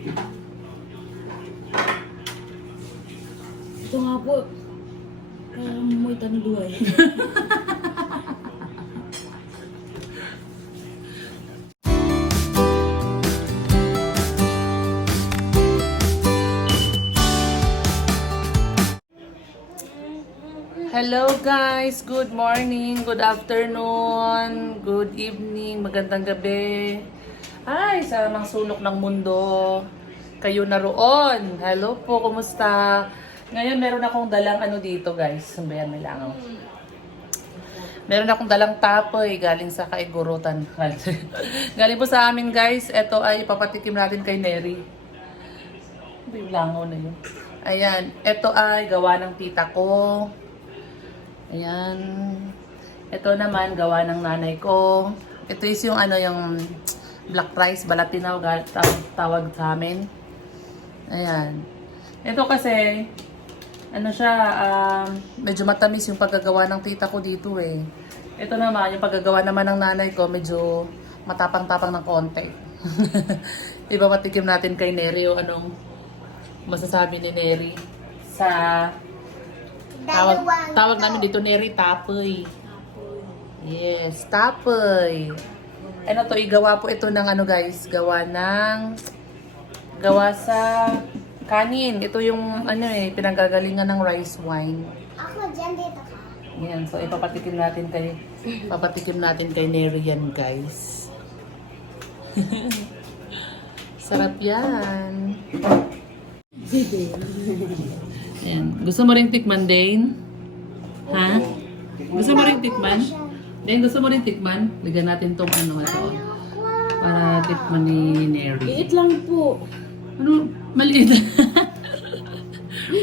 Ito nga po, may tanduay. Hello guys, good morning, good afternoon, good evening, magandang gabi. Ay, sa mga sulok ng mundo, kayo naroon. Hello po, kumusta? Ngayon meron akong dalang ano dito guys, sambayan may lang. Meron akong dalang tapoy galing sa Kaigurutan. Galing po sa amin guys, ito ay ipapatikim natin kay Neri. Yung langaw na yun. Ayan, ito ay gawa ng tita ko. Ayan. Ito naman, gawa ng nanay ko. Ito is yung ano, yung black rice, balatinaw, tawag sa amin. Ayan. Ito kasi, ano siya, medyo matamis yung paggagawa ng tita ko dito eh. Ito naman, yung paggagawa naman ng nanay ko, medyo matapang-tapang ng konti. Diba matikim natin kay Neri o anong masasabi ni Neri sa... Tawag namin dito Neri, tapoy. Yes, tapoy. Ano to, igawa po ito ng ano guys, gawa sa kanin. Ito yung ano eh, pinanggagalingan ng rice wine. Ako dyan dito ka. Yan, so papatikim natin kay Neri yan guys. Sarap yan. Ayan. Gusto mo rin tikman, Dane? Ha? Gusto mo rin tikman? Dane, gusto mo rin tikman? Ligyan natin tong ano ito. Para tikman ni Neri. Liit lang po. Ano? Maliit.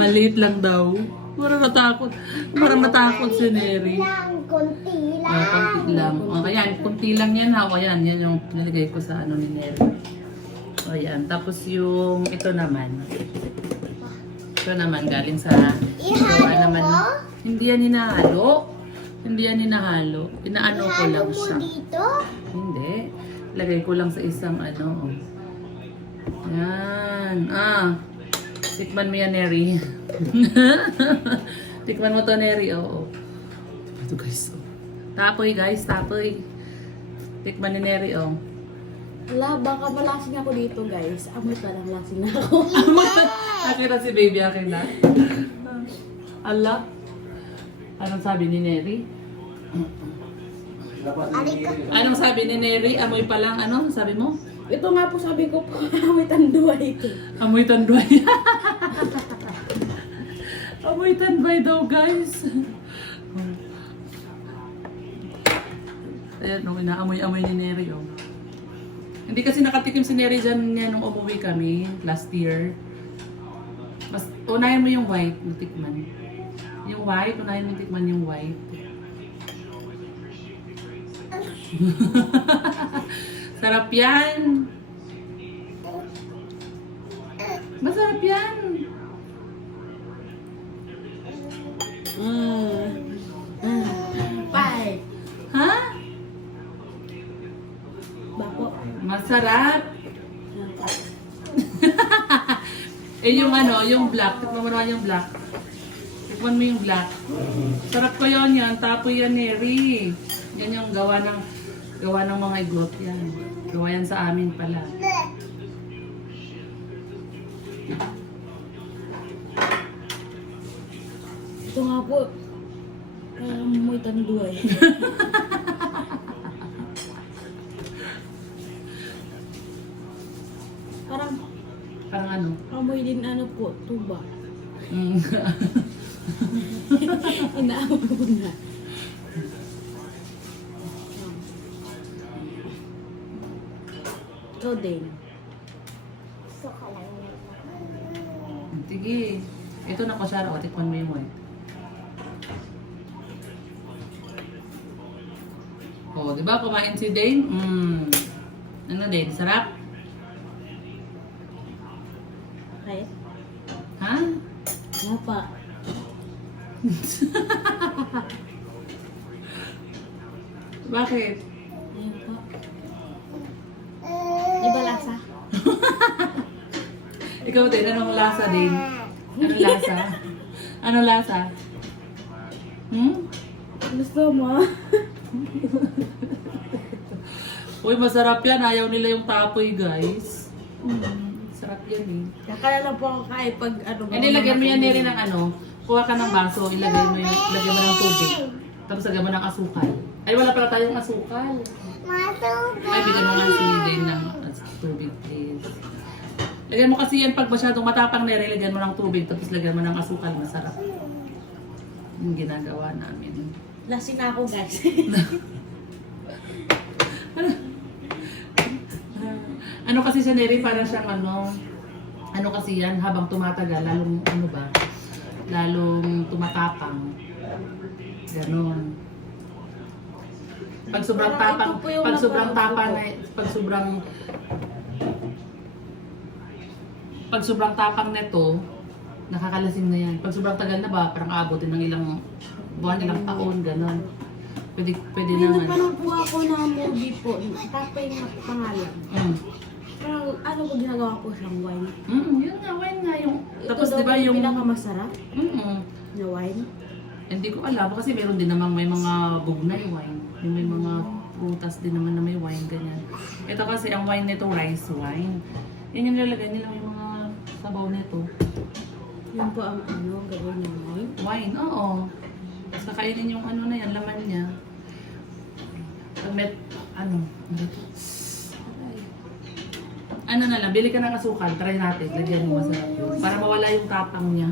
Maliit lang daw. Parang natakot si Neri. Konti lang. Konti lang. O, ayan, kunti lang yan ha. O, ayan, yan yung niligay ko sa ano ni Neri. O, ayan. Tapos yung ito naman. Ito naman galing sa gawa naman. Hindi yan hinahalo. Hindi yan hinahalo. Inaano ko lang siya. Dito? Hindi. Lagay ko lang sa isang ano. Yan. Tikman mo yan, Neri. Tikman mo to, Neri. Oo. Ito guys. Tapoy guys, tapoy. Tikman ni Neri, oh. Wala, baka malasing ako dito guys. Amoy pa lang lasing na ako. Akin na si baby, akin na. Ala. Anong sabi ni Neri? Anong sabi ni Neri? Amoy pa lang, ano? Sabi mo? Ito nga po sabi ko po, amoy tanduay ito. Amoy tanduay. Amoy tanduay daw, guys. Ayan, nung inaamoy-amoy ni Neri, oh. Hindi kasi nakatikim si Neri dyan niya nung umuwi kami last year. Mas, unahin mo yung white, tikman. Yung white, unahin mo tikman yung white. Sarap yan! Masarap yan! Bye! Ha? Bako. Masarap! Eh yung ano, yung black. Tikman mo naman yung black. Tikman mo yung black. Sarap ko yun yan. Tapoy yan, Neri. Yan yung gawa ng mga iglot yan. Gawa yan sa amin pala. Ito nga po, may tanduay. Parang ano? Amoy din ano po, tuba. Mm. Inaamoy ko na. Ikaw din. Gusto ka lang yan. Sige. Ito na ko siya. O, tikman mo yung white. O, di ba? Kumain si Dane? Ano, Dane? Sarap? Okay? Ha? Nga pa. Bakit? Ayan po. Di ba lasa? Ikaw din, anong lasa din? Anong lasa? Anong lasa? Gusto mo? Uy, masarap yan. Ayaw nila yung tapoy, guys. Sarap yan eh. Kaya lang po ako kahit pag ano. Hindi, lagyan mo yan rin ng ano. Kuha ka ng baso, ilagay mo yung, lagyan mo ng tubig. Tapos lagyan mo ng asukal. Ay, wala pala tayong asukal. Matuga. Ay, bigyan mo nga si Dane ng tubig, please. Lagyan mo kasi yan pag masyadong matapang na rin, lagyan mo ng tubig, tapos lagyan mo ng asukal, masarap. Yung ginagawa namin. Lasing na ako guys. Ano kasi siya, Neri, para siyang ano kasi yan, habang tumatagal, lalong ano ba, lalong tumatapang. Ganon. Pag sobrang Parang tapang, ito po yung pag sobrang napanood tapang, ko. pag sobrang tapang nito, nakakalasing na yan. Pag sobrang tagal na ba, parang aabotin ng ilang buwan, ilang taon, ganon. Pwede May naman. napanood po ako ng movie po. Tapoy nga po pangalan. Pero ano po ginagawa ko siyang wine? Yun nga, wine nga yung, tapos Ito diba daw yung, pinakamasarap mm na wine. hindi ko alam kasi meron din namang may mga bugnay wine. Yung may mga prutas din naman na may wine, ganyan. Ito kasi ang wine nito, rice wine. Yan yung nilalagay nila may mga sabaw nito. Yun po ang ano, gawin ng wine. Wine, oo. Tapos kakainin yung ano na yan, laman niya. Pag may, ano na lang, bili ka ng asukal, try natin, lagyan mo masarap yun. Para mawala yung tapang niya.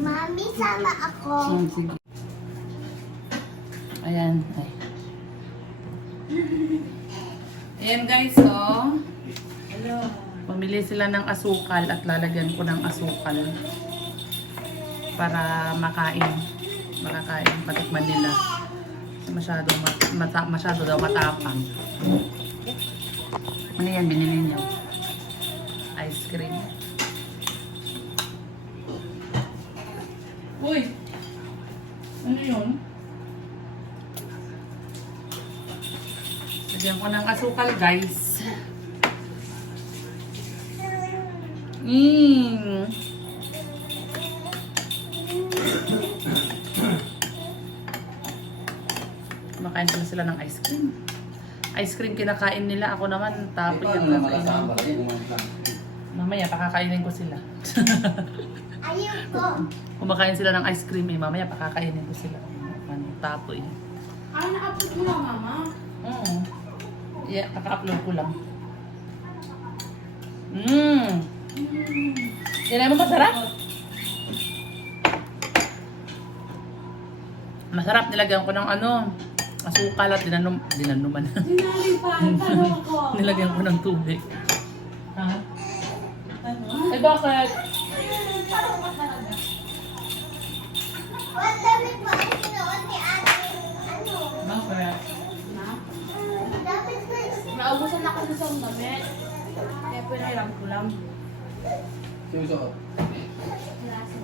Mami, sama ako. Sige. Ayan. Ay. Ayan guys, oh. Hello. Pamili sila ng asukal at lalagyan ko ng asukal para makakain, patikman nila. Masyado daw matapang. Ano yan, binili niyo? Ice cream. Uy! Ano yun? Lagyan ko ng asukal, guys. Kumakain pala sila ng ice cream. Ice cream kinakain nila. Ako naman, tapo yan. Mamaya, pakakainin ko sila. Ayun ko. Kumakain sila ng ice cream eh. Mamaya, pakakainin ko sila. Tapo eh. Ay, na-upload mo lang, mama. Oo. Yeah, kaka-upload ko lang. Yan mo masarap? Masarap. Nilagyan ko ng asukal at dinanuman. Sinali pa, tanong ako. Nilagyan ko ng tubig. Ha? Ano? Eh bakit? Ang dami pa ang sinuot ni ate. Ano? Bakit? Na? Dapat ko Naubusan ako sa isang gabi. Kaya pinahiram ko lang.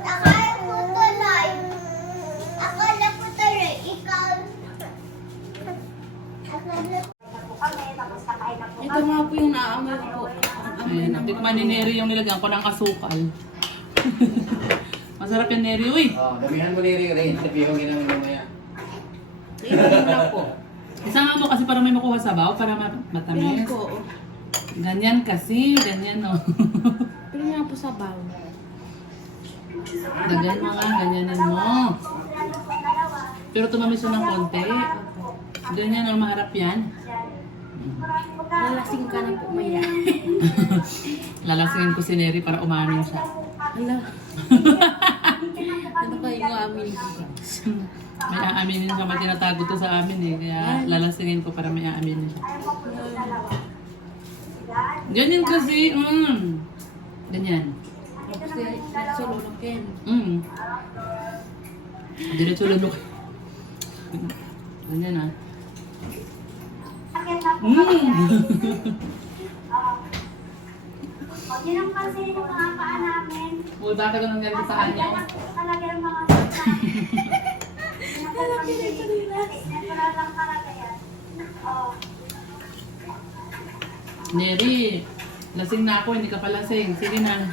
Akala ko tuloy. Akala ko tuloy. Ikaw. Akala ko. Ito nga po yung naamoy ko. Ang amoy Ayan, ng tikman ni Neri yung nilagyan ko ng asukal. Masarap yan, Neri. Uy! Damihan mo ni Ray. Sabihin mo ginamit mamaya. Ito na po. Isama mo kasi para may makuha sabaw, para Tingnan matamis. ko. Ganyan kasi, ganyan oh. Tingnan po sa baw. Ganyan mo nga, ganyanin mo. Pero tumamis siya ng konti. Ganyan ang maharap yan. Lalasing ka na po maya. Lalasingin ko si Neri para umamin siya. Hala. Ano kayo yung amin ko? May aaminin siya, may tinatago to sa amin eh. Kaya lalasingin ko para may aaminin siya. Ganyan kasi, ganyan. Tapos sa lulukin. Diretso lulok. Ganyan ah. Yan ang kasi yung mga paa namin. Uy, bakit ganun ganito sa kanya? Talaga yung mga sasay. Natural lang talaga yan. Oh. Neri, Lasing na ako, hindi ka pa lasing. Sige na.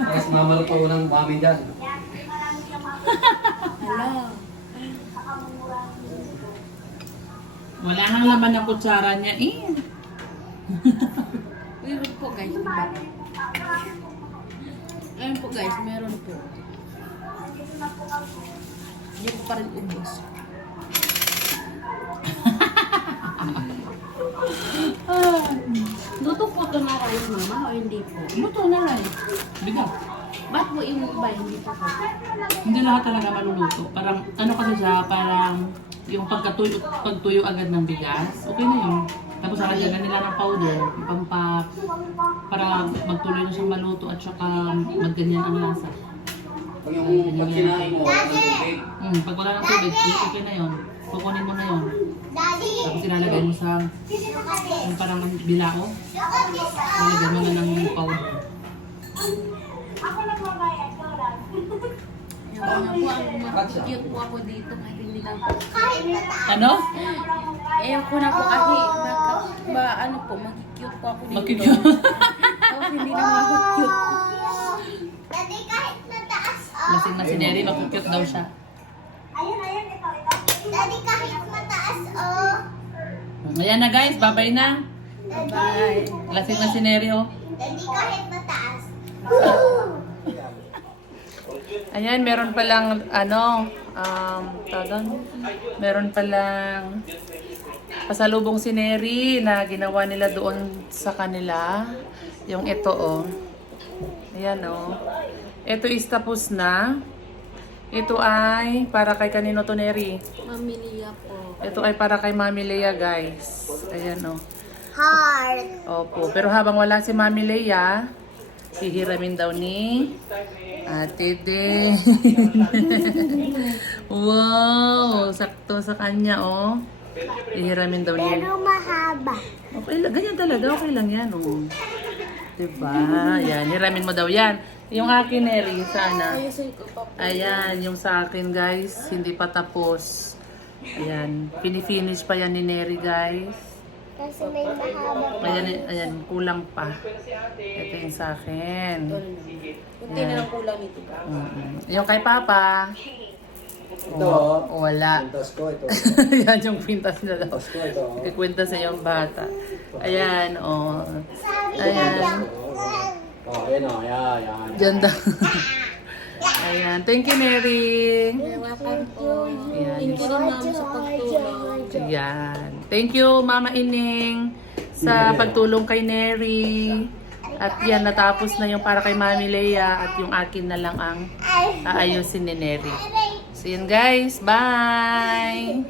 Tapos mamarap pa unang mami dyan. Yan, marami siyang mga Hala. saka mumurang. Wala nang laman na kutsara niya eh. Uy, wait po guys. Iba. Ayun po guys, meron po. Hindi ko pa rin ubos. Luto po ito na rice mama o hindi po? Luto na lang. Bigat. Ba't po yung iba hindi po po? Hindi lahat talaga maluluto. Parang ano kasi siya, parang yung pagtuyo agad ng bigas, okay na yun. Tapos lagyan na nila ng powder, para magtuloy na siyang maluto at saka magganyan ang lasa. Pag pag kinain mo, wala ng tubig. Pag wala ng tubig, okay na yun. Kukunin mo na yun. Daddy! Tapos ilalagay mo sa yung parang bilao. Ilalagay mo na ng powder. Ako lang mabayad, ikaw lang. Ayoko na po, ang cute po ako dito kahit hindi lang po. Kahit mataas. Ano? Ayoko na po kasi ano po, mag-cute po ako dito. Mag-cute. Tapos hindi naman ako cute. Daddy, kahit mataas, oh. Lasing na si Neri, mag-cute daw siya. Ayun, ito. Daddy, kahit mataas, oh. Ayan na guys, bye-bye na. Bye. Lasing na si Neri oh. Daddy, kahit mataas. Ayan, meron palang meron palang pasalubong si Neri na ginawa nila doon sa kanila. Yung ito oh. Ayan oh. Ito is tapos na. Ito ay para kay kanino to, Neri? Mamiliya po. Ito ay para kay Mami Lea guys. Ayan oh. Heart. Opo, pero habang wala si Mami Lea, hihiramin daw ni Ate De. Wow, sakto sa kanya oh. Hihiramin daw niya. Pero mahaba. Okay lang, ganyan talaga, okay lang yan oh. Diba? Yan, hiramin mo daw yan. Yung akin, Neri, sana. Ayusin ko pa po. Ayan, yung sa akin guys, hindi pa tapos. Ayan, pinifinish pa yan ni Neri guys. Kasi may mahaba. Ayan, kulang pa. Ito yung sa akin. Kunti na lang kulang nito. Yung kay Papa, Ito, wala. pintas ko ito. Yan yung pintas na daw. Pintas ko ito. Ikwintas niya yung bata. Ayan, oh. Sabi Ayan. Oh, ayan o, ayan. Diyan daw. Ayan. Thank you, Mary. Welcome po. Ayan. Thank you rin ma'am sa pagtulong. Ayan. Thank you, Mama Ining, sa pagtulong kay Neri. At yan, natapos na yung para kay Mami Lea at yung akin na lang ang aayusin ni Neri. So yun guys, bye!